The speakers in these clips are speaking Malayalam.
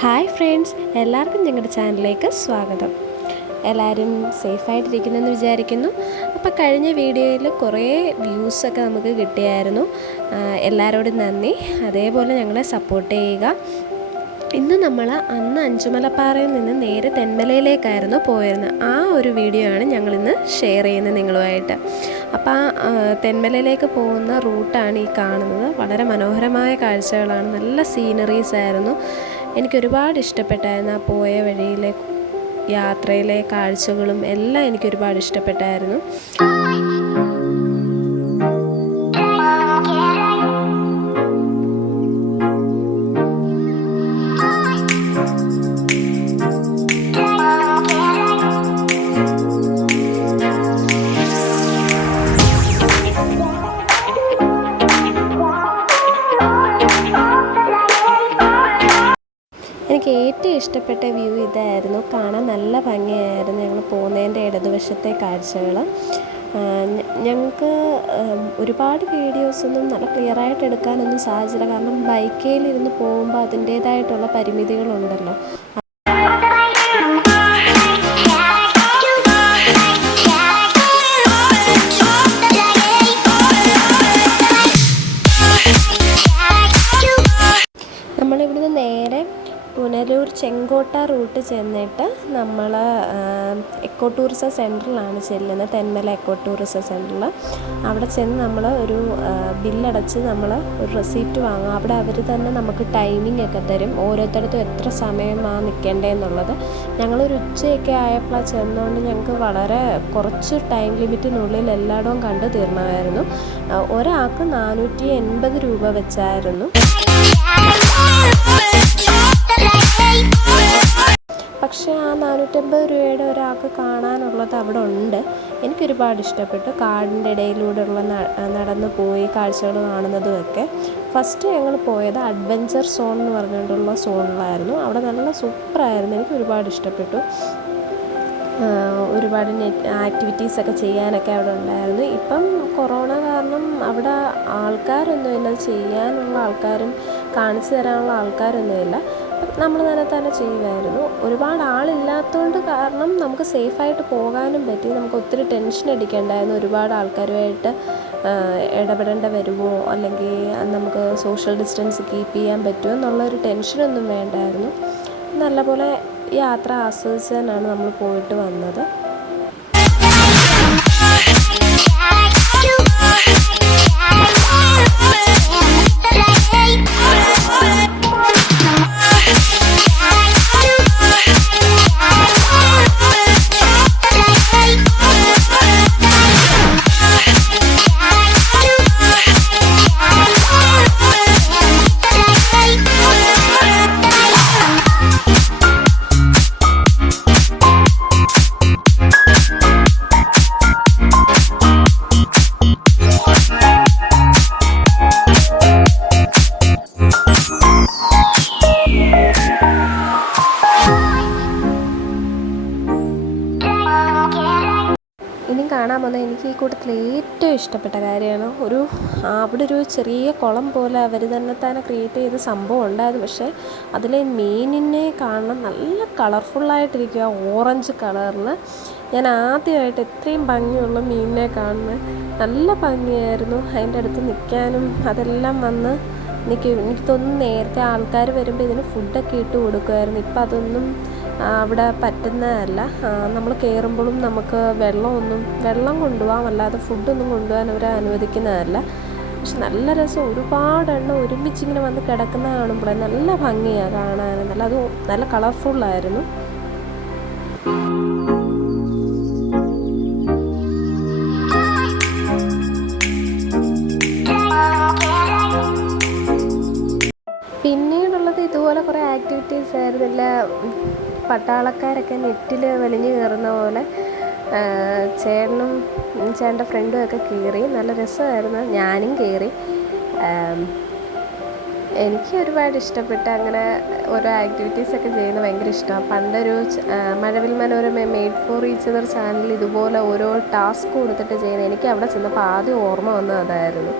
ഹായ് ഫ്രണ്ട്സ്, എല്ലാവർക്കും ഞങ്ങളുടെ ചാനലിലേക്ക് സ്വാഗതം. എല്ലാവരും സേഫായിട്ടിരിക്കുന്നെന്ന് വിചാരിക്കുന്നു. അപ്പോൾ കഴിഞ്ഞ വീഡിയോയിൽ കുറേ വ്യൂസൊക്കെ നമുക്ക് കിട്ടിയായിരുന്നു. എല്ലാവരോടും നന്ദി. അതേപോലെ ഞങ്ങളെ സപ്പോർട്ട് ചെയ്യുക. ഇന്ന് നമ്മൾ അന്ന് അഞ്ചുമലപ്പാറയിൽ നിന്ന് നേരെ തെന്മലയിലേക്കായിരുന്നു പോയിരുന്നത്. ആ ഒരു വീഡിയോ ആണ് ഞങ്ങളിന്ന് ഷെയർ ചെയ്യുന്നത് നിങ്ങളുമായിട്ട്. അപ്പോൾ ആ തെന്മലയിലേക്ക് പോകുന്ന റൂട്ടാണ് ഈ കാണുന്നത്. വളരെ മനോഹരമായ കാഴ്ചകളാണ്, നല്ല സീനറീസ് ആയിരുന്നു. എനിക്കൊരുപാട് ഇഷ്ടപ്പെട്ടായിരുന്നു ആ പോയ വഴിയിലെ യാത്രയിലെ കാഴ്ചകളും എല്ലാം എനിക്കൊരുപാട് ഇഷ്ടപ്പെട്ടായിരുന്നു. എനിക്ക് ഏറ്റവും ഇഷ്ടപ്പെട്ട വ്യൂ ഇതായിരുന്നു. കാണാൻ നല്ല ഭംഗിയായിരുന്നു. ഞങ്ങൾ പോകുന്നതിൻ്റെ ഇടതുവശത്തെ കാഴ്ചകൾ. ഞങ്ങൾക്ക് ഒരുപാട് വീഡിയോസൊന്നും നല്ല ക്ലിയറായിട്ട് എടുക്കാനൊന്നും സാധിച്ചില്ല. കാരണം ബൈക്കിലിരുന്ന് പോകുമ്പോൾ അതിൻ്റേതായിട്ടുള്ള പരിമിതികളുണ്ടല്ലോ. നമ്മളിവിടുന്ന് നേരെ പുനലൂർ ചെങ്കോട്ട റൂട്ട് ചെന്നിട്ട് നമ്മൾ എക്കോ ടൂറിസം സെൻറ്ററിലാണ് ചെല്ലുന്നത്. തെന്മല എക്കോ ടൂറിസം സെൻറ്ററിൽ അവിടെ ചെന്ന് നമ്മൾ ഒരു ബില്ലടച്ച് നമ്മൾ ഒരു റെസിപ്റ്റ് വാങ്ങും. അവിടെ അവർ തന്നെ നമുക്ക് ടൈമിംഗ് ഒക്കെ തരും, ഓരോരുത്തടത്തും എത്ര സമയമാണ് നിൽക്കേണ്ടതെന്നുള്ളത്. ഞങ്ങളൊരു ഉച്ചയൊക്കെ ആയപ്പോഴാണ് ചെന്നുകൊണ്ട് ഞങ്ങൾക്ക് വളരെ കുറച്ച് ടൈം ലിമിറ്റിനുള്ളിൽ എല്ലായിടവും കണ്ടു തീർണമായിരുന്നു. ഒരാൾക്ക് 480 രൂപ വെച്ചായിരുന്നു. പക്ഷേ ആ 450 രൂപയുടെ ഒരാൾക്ക് കാണാനുള്ളത് അവിടെ ഉണ്ട്. എനിക്കൊരുപാട് ഇഷ്ടപ്പെട്ടു. കാടിൻ്റെ ഇടയിലൂടെയുള്ള നടന്നു പോയി കാഴ്ചകൾ കാണുന്നതുമൊക്കെ. ഫസ്റ്റ് ഞങ്ങൾ പോയത് അഡ്വഞ്ചർ സോൺ എന്ന് പറഞ്ഞുകൊണ്ടുള്ള സോണിലായിരുന്നു. അവിടെ നല്ല സൂപ്പറായിരുന്നു. എനിക്ക് ഒരുപാട് ഇഷ്ടപ്പെട്ടു. ഒരുപാട് ആക്ടിവിറ്റീസൊക്കെ ചെയ്യാനൊക്കെ അവിടെ ഉണ്ടായിരുന്നു. ഇപ്പം കൊറോണ കാരണം അവിടെ ആൾക്കാരൊന്നുമില്ല, ചെയ്യാനുള്ള ആൾക്കാരും കാണിച്ചു തരാനുള്ള ആൾക്കാരൊന്നുമില്ല. നമ്മൾ തന്നെ ചെയ്യുമായിരുന്നു. ഒരുപാട് ആളില്ലാത്തതുകൊണ്ട് കാരണം നമുക്ക് സേഫായിട്ട് പോകാനും പറ്റി. നമുക്ക് ഒത്തിരി ടെൻഷൻ അടിക്കണ്ടായിരുന്നു. ഒരുപാട് ആൾക്കാരുമായിട്ട് ഇടപെടേണ്ട വരുമോ, അല്ലെങ്കിൽ നമുക്ക് സോഷ്യൽ ഡിസ്റ്റൻസ് കീപ്പ് ചെയ്യാൻ പറ്റുമോ എന്നുള്ളൊരു ടെൻഷനൊന്നും വേണ്ടായിരുന്നു. നല്ലപോലെ യാത്ര ആസ്വദിച്ചാണ് നമ്മൾ പോയിട്ട് വന്നത്. ഇനിയും കാണാൻ പോകുന്നത് എനിക്ക് ഈ കൂട്ടത്തിൽ ഏറ്റവും ഇഷ്ടപ്പെട്ട കാര്യമാണ്. അവിടെ ഒരു ചെറിയ കുളം പോലെ അവർ തന്നെ ക്രിയേറ്റ് ചെയ്ത സംഭവം ഉണ്ടായിരുന്നു. പക്ഷേ അതിലെ മീനിനെ കാണാൻ നല്ല കളർഫുള്ളായിട്ടിരിക്കുക, ഓറഞ്ച് കളറിൽ. ഞാൻ ആദ്യമായിട്ട് ഇത്രയും ഭംഗിയുള്ള മീനിനെ കാണുന്നത്. നല്ല ഭംഗിയായിരുന്നു. അതിൻ്റെ അടുത്ത് നിൽക്കാനും അതെല്ലാം വന്ന് എനിക്ക് തോന്നുന്നു നേരത്തെ ആൾക്കാർ വരുമ്പോൾ ഇതിന് ഫുഡൊക്കെ ഇട്ട് കൊടുക്കുമായിരുന്നു. ഇപ്പം അതൊന്നും അവിടെ പറ്റുന്നതല്ല. നമ്മൾ കയറുമ്പോഴും നമുക്ക് വെള്ളം കൊണ്ടുപോകാം, അല്ലാതെ ഫുഡൊന്നും കൊണ്ടുപോകാൻ അവർ അനുവദിക്കുന്നതല്ല. പക്ഷെ നല്ല രസം. ഒരുപാടെണ്ണം ഒരുമിച്ചിങ്ങനെ വന്ന് കിടക്കുന്ന കാണുമ്പോഴേ നല്ല ഭംഗിയാണ് കാണാൻ. നല്ല കളർഫുള്ളായിരുന്നു. പിന്നീടുള്ളത് ഇതുപോലെ കുറേ ആക്ടിവിറ്റീസ് ആയിരുന്നില്ല. പട്ടാളക്കാരൊക്കെ നെറ്റിൽ വലിഞ്ഞു കയറുന്ന പോലെ ചേട്ടൻ്റെ ഫ്രണ്ടും ഒക്കെ കയറി. നല്ല രസമായിരുന്നു. ഞാനും കയറി. എനിക്ക് ഒരുപാട് ഇഷ്ടപ്പെട്ട് അങ്ങനെ ഓരോ ആക്ടിവിറ്റീസൊക്കെ ചെയ്യുന്നത് ഭയങ്കര ഇഷ്ടമാണ്. പണ്ടൊരു Mazhavil Manorama made for each other ചാനലിൽ ഇതുപോലെ ഓരോ ടാസ്ക് കൊടുത്തിട്ട് ചെയ്യുന്നത് എനിക്ക് അവിടെ ചെന്നപ്പോൾ ആദ്യം ഓർമ്മ വന്നത് അതായിരുന്നു.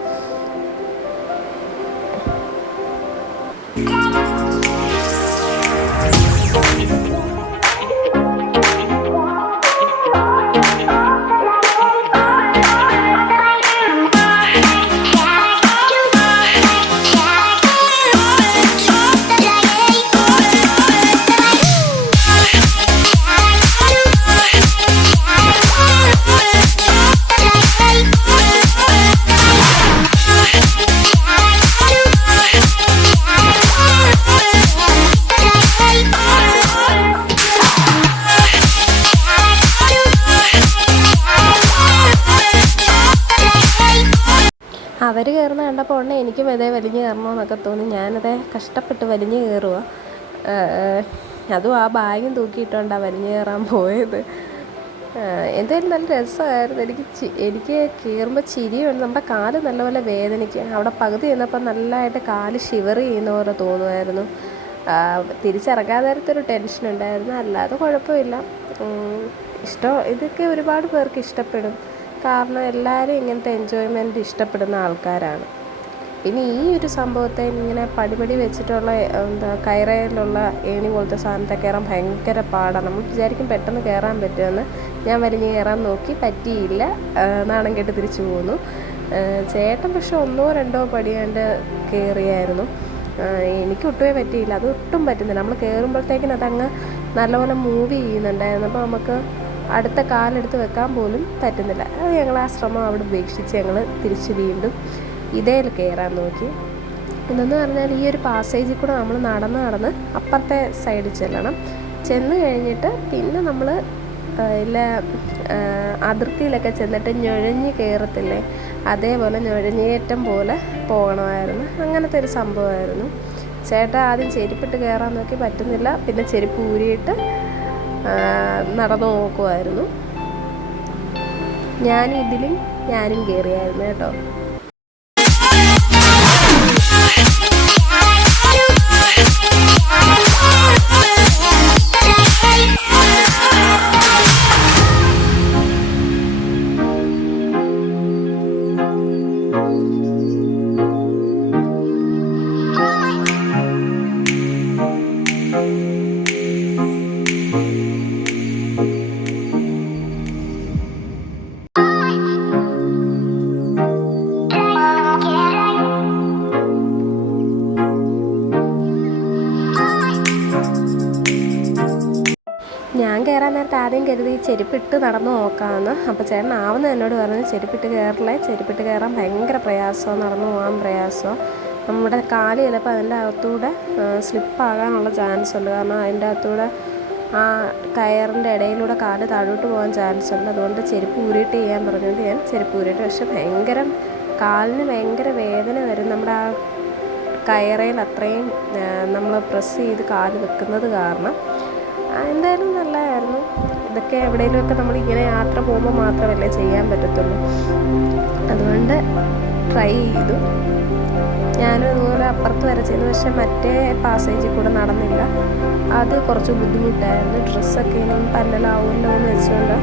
കണ്ടപ്പോൾ ഉടനെ എനിക്കും ഇതേ വലിഞ്ഞ് കയറണമെന്നൊക്കെ തോന്നി. ഞാനതേ കഷ്ടപ്പെട്ട് വലിഞ്ഞ് കയറുക. അതും ആ ബാഗും തൂക്കിയിട്ടുകൊണ്ടാണ് വലിഞ്ഞ് കയറാൻ പോയത്. എന്തായാലും നല്ല രസമായിരുന്നു. എനിക്ക് കയറുമ്പോൾ ചിരിയുണ്ട്. നമ്മുടെ കാല് നല്ലപോലെ വേദനിക്കുക. അവിടെ പകുതി ചെന്നപ്പോൾ നല്ലതായിട്ട് കാല് ഷിവർ ചെയ്യുന്ന പോലെ തോന്നുമായിരുന്നു. തിരിച്ചിറങ്ങാൻ നേരത്തൊരു ടെൻഷൻ ഉണ്ടായിരുന്നു. അല്ലാതെ കുഴപ്പമില്ല. ഇതൊക്കെ ഒരുപാട് പേർക്ക് ഇഷ്ടപ്പെടും. കാരണം എല്ലാവരും ഇങ്ങനത്തെ എൻജോയ്മെൻറ്റ് ഇഷ്ടപ്പെടുന്ന ആൾക്കാരാണ്. പിന്നെ ഈ ഒരു സംഭവത്തെ ഇങ്ങനെ പടിപടി വെച്ചിട്ടുള്ള കയറയിലുള്ള ഏണി പോലത്തെ സാധനത്തെ കയറാൻ ഭയങ്കര പാടാണ്. നമ്മൾ വിചാരിക്കും പെട്ടെന്ന് കയറാൻ പറ്റുമെന്ന്. ഞാൻ വലിഞ്ഞ് കയറാൻ നോക്കി, പറ്റിയില്ല. നാണം കെട്ട് തിരിച്ചു പോന്നു. ചേട്ടൻ പക്ഷെ 1-2 പടി കണ്ട് കയറിയായിരുന്നു. എനിക്ക് ഒട്ടുമേ പറ്റിയില്ല. അത് ഒട്ടും പറ്റുന്നില്ല. നമ്മൾ കയറുമ്പോഴത്തേക്കിനും അതങ്ങ് നല്ലപോലെ മൂവ് ചെയ്യുന്നുണ്ടായിരുന്നു. അപ്പോൾ നമുക്ക് അടുത്ത കാലെടുത്ത് വെക്കാൻ പോലും പറ്റുന്നില്ല. അത് ഞങ്ങൾ ആ ശ്രമം അവിടെ ഉപേക്ഷിച്ച് ഞങ്ങൾ തിരിച്ച് വീണ്ടും ഇതേൽ കയറാൻ നോക്കി. ഇതെന്ന് പറഞ്ഞാൽ ഈ ഒരു പാസേജിൽ കൂടെ നമ്മൾ നടന്ന് അപ്പുറത്തെ സൈഡിൽ ചെന്ന് കഴിഞ്ഞിട്ട് പിന്നെ നമ്മൾ അതിർത്തിയിലൊക്കെ ചെന്നിട്ട് ഞൊഴഞ്ഞ് കയറത്തില്ലേ, അതേപോലെ ഞൊഴഞ്ഞേറ്റം പോലെ പോകണമായിരുന്നു. അങ്ങനത്തെ ഒരു സംഭവമായിരുന്നു. ചേട്ടാ ആദ്യം ചെരുപ്പിട്ട് കയറാൻ നോക്കി, പറ്റുന്നില്ല. പിന്നെ ചെരുപ്പ് ഊരിയിട്ട് നടന്നു നോക്കുമായിരുന്നു. ഞാനും കയറിയായിരുന്നു കേട്ടോ. ഞാൻ കയറാൻ നേരത്തെ ആദ്യം കരുതി ചെരുപ്പിട്ട് നടന്നു നോക്കാമെന്ന്. അപ്പോൾ ചേട്ടൻ എന്നോട് പറഞ്ഞു ചെരുപ്പിട്ട് കയറില്ലേ, ചെരുപ്പിട്ട് കയറാൻ ഭയങ്കര പ്രയാസമാണ്, നടന്നു പോകാൻ പ്രയാസമാണ്. നമ്മുടെ കാല് ചിലപ്പോൾ അതിൻ്റെ അകത്തൂടെ സ്ലിപ്പാകാനുള്ള ചാൻസ് ഉണ്ട്. കാരണം അതിൻ്റെ അകത്തൂടെ ആ കയറിൻ്റെ ഇടയിലൂടെ കാല് താഴോട്ട് പോകാൻ ചാൻസ് ഉണ്ട്. അതുകൊണ്ട് ചെരുപ്പ് ഊരിയിട്ട് ചെയ്യാൻ പറഞ്ഞുകൊണ്ട് ഞാൻ ചെരുപ്പ് ഊരിയിട്ട്. പക്ഷെ കാലിന് ഭയങ്കര വേദന വരും. നമ്മുടെ ആ കയറയിൽ അത്രയും നമ്മൾ പ്രസ് ചെയ്ത് കാല് വെക്കുന്നത് കാരണം. എന്തായാലും നല്ലതായിരുന്നു. ഇതൊക്കെ എവിടെയെങ്കിലുമൊക്കെ നമ്മളിങ്ങനെ യാത്ര പോകുമ്പോൾ മാത്രമല്ലേ ചെയ്യാൻ പറ്റത്തുള്ളൂ. അതുകൊണ്ട് ട്രൈ ചെയ്തു. ഞാനും അതുപോലെ അപ്പുറത്ത് വരെ ചെയ്തു. പക്ഷെ മറ്റേ പാസേജിൽ കൂടെ നടന്നില്ല. അത് കുറച്ച് ബുദ്ധിമുട്ടായിരുന്നു. ഡ്രസ്സൊക്കെ ഇനിയും പല്ലലാവുമല്ലോ എന്ന് വെച്ചുകൊണ്ട്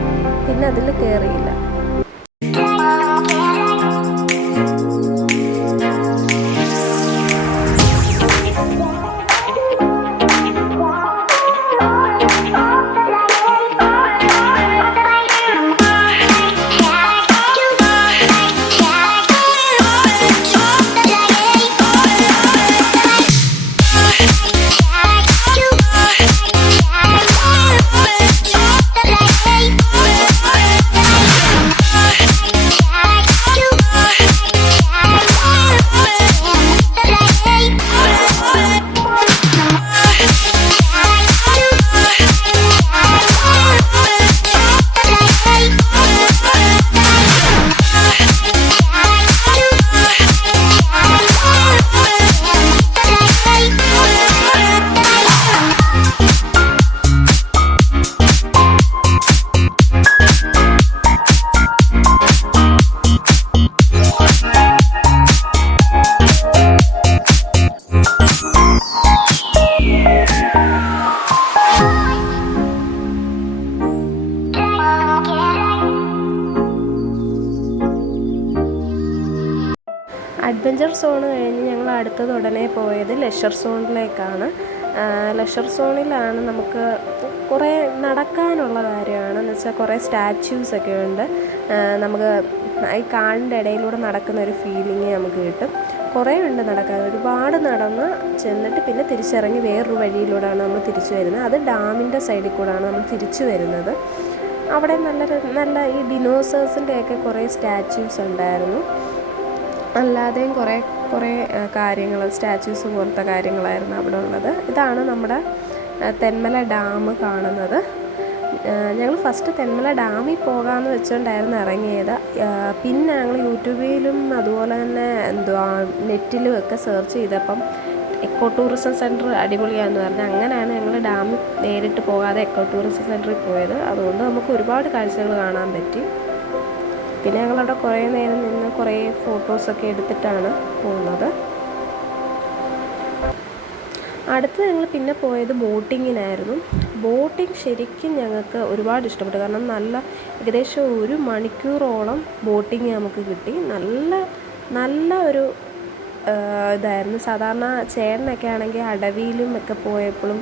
പിന്നെ അതിൽ കയറിയില്ല. അഡ്വഞ്ചർ സോൺ കഴിഞ്ഞ് ഞങ്ങൾ അടുത്തത് ഉടനെ പോയത് ലെഷർ സോണിലേക്കാണ്. ലെഷർ സോണിലാണ് നമുക്ക് കുറേ നടക്കാനുള്ള കാര്യമാണ്. എന്ന് വെച്ചാൽ കുറേ സ്റ്റാച്യൂസൊക്കെ ഉണ്ട്. നമുക്ക് ഈ കാടിൻ്റെ ഇടയിലൂടെ നടക്കുന്ന ഒരു ഫീലിംഗ് നമുക്ക് കിട്ടും. കുറേ ഉണ്ട് നടക്കാൻ. ഒരുപാട് നടന്ന് ചെന്നിട്ട് പിന്നെ തിരിച്ചിറങ്ങി വേറൊരു വഴിയിലൂടെയാണ് നമ്മൾ തിരിച്ചു വരുന്നത്. അത് ഡാമിൻ്റെ സൈഡിൽ കൂടെയാണ് നമ്മൾ തിരിച്ചു വരുന്നത്. അവിടെ നല്ല ഈ ഡിനോസേഴ്സിൻ്റെയൊക്കെ കുറേ സ്റ്റാച്യൂസ് ഉണ്ടായിരുന്നു. അല്ലാതെയും കുറേ കാര്യങ്ങൾ, സ്റ്റാച്യൂസ് പോലത്തെ കാര്യങ്ങളായിരുന്നു അവിടെ ഉള്ളത്. ഇതാണ് നമ്മുടെ തെന്മല ഡാം കാണുന്നത്. ഞങ്ങൾ ഫസ്റ്റ് തെന്മല ഡാമിൽ പോകാമെന്ന് വെച്ചുകൊണ്ടായിരുന്നു ഇറങ്ങിയത്. പിന്നെ ഞങ്ങൾ യൂട്യൂബിലും അതുപോലെ തന്നെ നെറ്റിലും ഒക്കെ സെർച്ച് ചെയ്തപ്പം എക്കോ ടൂറിസം സെൻറ്റർ അടിപൊളിയാണെന്ന് പറഞ്ഞു. അങ്ങനെയാണ് ഞങ്ങൾ ഡാമിൽ നേരിട്ട് പോകാതെ എക്കോ ടൂറിസം സെൻറ്ററിൽ പോയത്. അതുകൊണ്ട് നമുക്ക് ഒരുപാട് കാഴ്ചകൾ കാണാൻ പറ്റി. പിന്നെ ഞങ്ങളവിടെ കുറേ നേരം നിന്ന് കുറേ ഫോട്ടോസൊക്കെ എടുത്തിട്ടാണ് പോകുന്നത്. അടുത്ത് ഞങ്ങൾ പിന്നെ പോയത് ബോട്ടിങ്ങിനായിരുന്നു. ബോട്ടിങ് ശരിക്കും ഞങ്ങൾക്ക് ഒരുപാട് ഇഷ്ടപ്പെട്ടു. കാരണം ഏകദേശം 1 മണിക്കൂറോളം ബോട്ടിങ് നമുക്ക് കിട്ടി. നല്ല ഒരു ഇതായിരുന്നു. സാധാരണ ചേട്ടനൊക്കെ ആണെങ്കിൽ അടവിയിലും ഒക്കെ പോയപ്പോഴും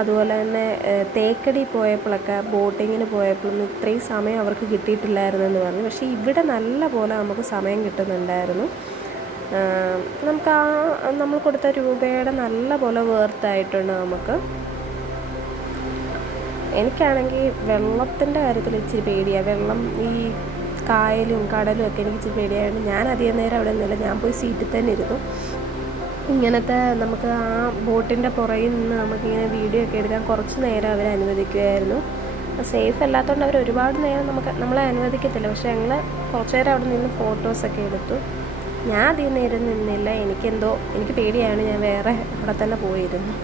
അതുപോലെ തന്നെ തേക്കടി പോയപ്പോഴൊക്കെ ബോട്ടിങ്ങിന് പോയപ്പോഴും ഇത്രയും സമയം അവർക്ക് കിട്ടിയിട്ടില്ലായിരുന്നെന്ന് പറഞ്ഞു. പക്ഷേ ഇവിടെ നല്ല പോലെ നമുക്ക് സമയം കിട്ടുന്നുണ്ടായിരുന്നു. നമുക്ക് നമ്മൾ കൊടുത്ത രൂപയുടെ നല്ല പോലെ വേർത്തായിട്ടുണ്ട് നമുക്ക്. എനിക്കാണെങ്കിൽ വെള്ളത്തിൻ്റെ കാര്യത്തിൽ ഇച്ചിരി പേടിയാണ്. വെള്ളം ഈ കായലും കടലും ഒക്കെ എനിക്ക് ഇച്ചിരി പേടിയായിരുന്നു. ഞാൻ അധികം നേരം അവിടെ നിന്നില്ല. ഞാൻ പോയി സീറ്റിൽ തന്നെ ഇരുന്നു. ഇങ്ങനത്തെ നമുക്ക് ആ ബോട്ടിൻ്റെ പുറകിൽ നിന്ന് നമുക്കിങ്ങനെ വീഡിയോ ഒക്കെ എടുക്കാൻ കുറച്ച് നേരം അവർ അനുവദിക്കുമായിരുന്നു. സേഫ് അല്ലാത്തതുകൊണ്ട് അവർ ഒരുപാട് നേരം നമ്മളെ അനുവദിക്കത്തില്ല. പക്ഷേ ഞങ്ങൾ കുറച്ച് നേരം അവിടെ നിന്ന് ഫോട്ടോസൊക്കെ എടുത്തു. ഞാൻ അധികം നേരം നിന്നില്ല. എനിക്ക് പേടിയാണ്. ഞാൻ വേറെ അവിടെ തന്നെ പോയിരുന്നു.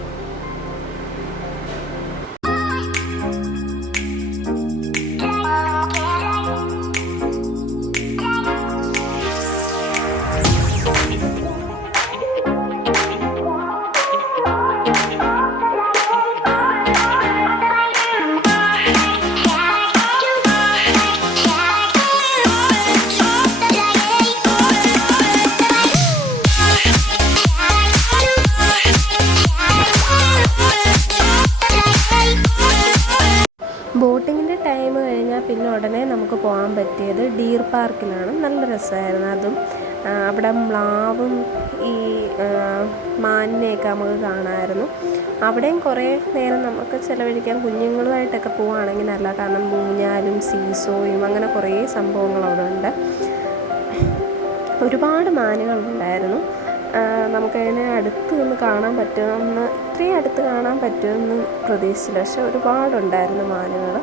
ബോട്ടിങ്ങിൻ്റെ ടൈം കഴിഞ്ഞാൽ പിന്നെ ഉടനെ നമുക്ക് പോകാൻ പറ്റിയത് ഡീർ പാർക്കിലാണ്. നല്ല രസമായിരുന്നു അതും. അവിടെ മ്ലാവും ഈ മാനിനെയൊക്കെ നമുക്ക് കാണാമായിരുന്നു. അവിടെയും കുറേ നേരം നമുക്ക് ചിലവഴിക്കാൻ കുഞ്ഞുങ്ങളുമായിട്ടൊക്കെ പോവുകയാണെങ്കിൽ നല്ല. കാരണം ഊഞ്ഞാലും സീസോയും അങ്ങനെ കുറേ സംഭവങ്ങൾ അവിടെ ഉണ്ട്. ഒരുപാട് മാനുകളുണ്ടായിരുന്നു. നമുക്കതിനെ അടുത്ത് നിന്ന് കാണാൻ പറ്റുമെന്ന്, ഇത്രയും അടുത്ത് കാണാൻ പറ്റുമെന്ന് പ്രതീക്ഷിച്ചില്ല. പക്ഷെ ഒരുപാടുണ്ടായിരുന്നു മാനുകൾ.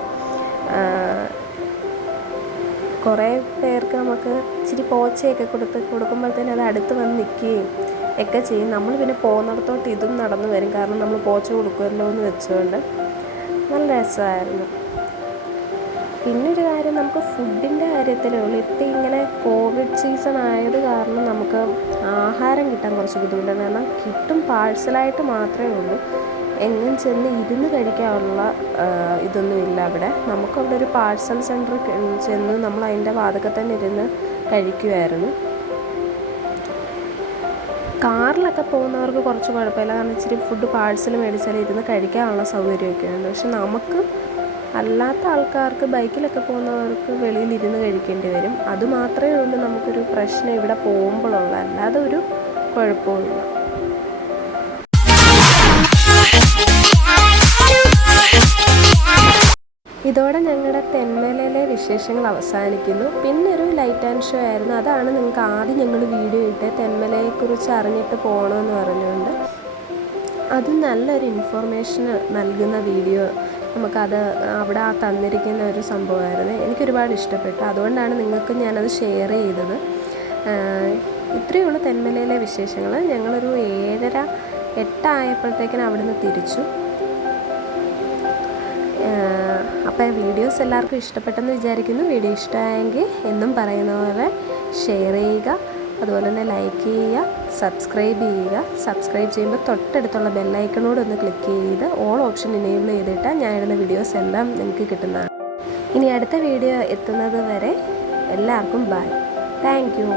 കുറേ പേർക്ക് നമുക്ക് ഇച്ചിരി പോച്ചയൊക്കെ കൊടുക്കുമ്പോഴത്തേനും അത് അടുത്ത് വന്ന് നിൽക്കുകയും ഒക്കെ ചെയ്യും. നമ്മൾ പിന്നെ പോകുന്നിടത്തോട്ട് ഇതും നടന്നു വരും. കാരണം നമ്മൾ പോച്ച കൊടുക്കുമല്ലോ എന്ന് വെച്ചുകൊണ്ട് നല്ല രസമായിരുന്നു. പിന്നൊരു കാര്യം, നമുക്ക് ഫുഡിൻ്റെ കാര്യത്തിലേ ഉള്ളൂ. ഇപ്പം ഇങ്ങനെ കോവിഡ് സീസൺ ആയത് കാരണം നമുക്ക് ആഹാരം കിട്ടാൻ കുറച്ച് ബുദ്ധിമുട്ടാണ്. കാരണം കിട്ടും, പാഴ്സലായിട്ട് മാത്രമേ ഉള്ളൂ. എങ്ങും ചെന്ന് ഇരുന്ന് കഴിക്കാനുള്ള ഇതൊന്നുമില്ല അവിടെ. നമുക്കവിടെ ഒരു പാഴ്സൽ സെൻറ്റർ ചെന്ന് നമ്മൾ അതിൻ്റെ വാതിൽക്കൽ തന്നെ ഇരുന്ന് കഴിക്കുമായിരുന്നു. കാറിലൊക്കെ പോകുന്നവർക്ക് കുറച്ച് കുഴപ്പമില്ല. കാരണം ഇച്ചിരി ഫുഡ് പാഴ്സൽ മേടിച്ചാൽ ഇരുന്ന് കഴിക്കാനുള്ള സൗകര്യമൊക്കെ ഉണ്ട്. പക്ഷെ നമുക്ക് അല്ലാത്ത ആൾക്കാർക്ക്, ബൈക്കിലൊക്കെ പോകുന്നവർക്ക് വെളിയിൽ ഇരുന്ന് കഴിക്കേണ്ടി വരും. അതുമാത്രമേ ഉള്ളൂ നമുക്കൊരു പ്രശ്നം ഇവിടെ പോകുമ്പോഴുള്ള. അല്ലാതെ ഒരു കുഴപ്പമില്ല. ഇതോടെ ഞങ്ങളുടെ തെന്മലയിലെ വിശേഷങ്ങൾ അവസാനിക്കുന്നു. പിന്നൊരു ലൈറ്റ് ആൻഡ് ഷോ ആയിരുന്നു. അതാണ് നിങ്ങൾക്ക് ആദ്യം ഞങ്ങൾ വീഡിയോ ഇട്ട് തെന്മലയെക്കുറിച്ച് അറിഞ്ഞിട്ട് പോകണമെന്ന് പറഞ്ഞുകൊണ്ട്. അത് നല്ലൊരു ഇൻഫോർമേഷൻ നൽകുന്ന വീഡിയോ. നമുക്കത് അവിടെ തന്നിരിക്കുന്ന ഒരു സംഭവമായിരുന്നു. എനിക്കൊരുപാട് ഇഷ്ടപ്പെട്ടു. അതുകൊണ്ടാണ് നിങ്ങൾക്ക് ഞാനത് ഷെയർ ചെയ്തത്. ഇത്രയേ ഉള്ളൂ തെന്മലയിലെ വിശേഷങ്ങൾ. ഞങ്ങളൊരു 7:30, 8 ആയപ്പോഴത്തേക്കിനും അവിടുന്ന് തിരിച്ചു. അപ്പോൾ വീഡിയോസ് എല്ലാവർക്കും ഇഷ്ടപ്പെട്ടെന്ന് വിചാരിക്കുന്നു. വീഡിയോ ഇഷ്ടമായെങ്കിൽ എന്നും പറയുന്ന പോലെ ഷെയർ ചെയ്യുക, അതുപോലെ തന്നെ ലൈക്ക് ചെയ്യുക, സബ്സ്ക്രൈബ് ചെയ്യുക. സബ്സ്ക്രൈബ് ചെയ്യുമ്പോൾ തൊട്ടടുത്തുള്ള ബെല്ലൈക്കണോട് ഒന്ന് ക്ലിക്ക് ചെയ്ത് ഓൾ ഓപ്ഷൻ എനേബിൾ ചെയ്തിട്ടാൽ ഞാൻ ഇടുന്ന വീഡിയോസ് എല്ലാം നിങ്ങൾക്ക് കിട്ടുന്നതാണ്. ഇനി അടുത്ത വീഡിയോ എത്തുന്നത് വരെ എല്ലാവർക്കും ബൈ. Thank you.